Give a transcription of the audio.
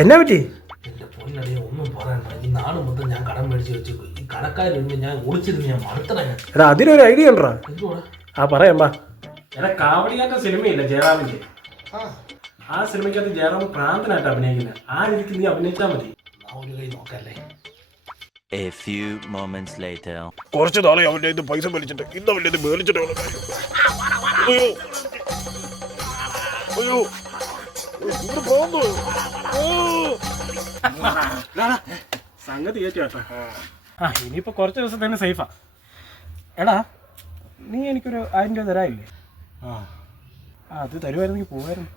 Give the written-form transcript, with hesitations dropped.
എന്നാ പറ്റി? എന്റെ പൊന്നടിയെ ഒന്നും പറയണ്ട. ഈ നാട് മൊത്തം ഞാൻ കടം മേടിച്ച് വെച്ചു. ഈ കടക്കാരുണ്ട് ഞാൻ ഒളിച്ചിരുന്ന് ഞാൻ മടുത്തട. എടാ അതിനൊരു ഐഡിയ ഉണ്ടോ? എന്തുവാ? ആ പറയാമ്പാ. എടാ കാവടിയാത്ത സിനിമയില്ല ജയറാമിന്റെ, ആ സിനിമയ്ക്കകത്ത് ജയറാം പ്രാന്തനായിട്ട് അഭിനയിക്കുന്നത്. ആ രീതിക്ക് നീ അഭിനയിച്ചാൽ മതി. ഒരു കൈ നോക്കല്ലേ. A few moments later. കുറച്ച് നാളെ അവന്റെ ഇത് പൈസ മേടിച്ചിട്ട് ഇന്ന് അവന്റെ ഇത് മേടിച്ചിട്ട് അയ്യോ അയ്യോ സംഗതി ഏറ്റു കേട്ടോ. ആ ഇനിയിപ്പോ കുറച്ച് ദിവസം തന്നെ സേഫാ. എടാ നീ എനിക്കൊരു 1000 രൂപ തരാനില്ലേ? ആ അത് തരുമായിരുന്നെങ്കിൽ പോവായിരുന്നു.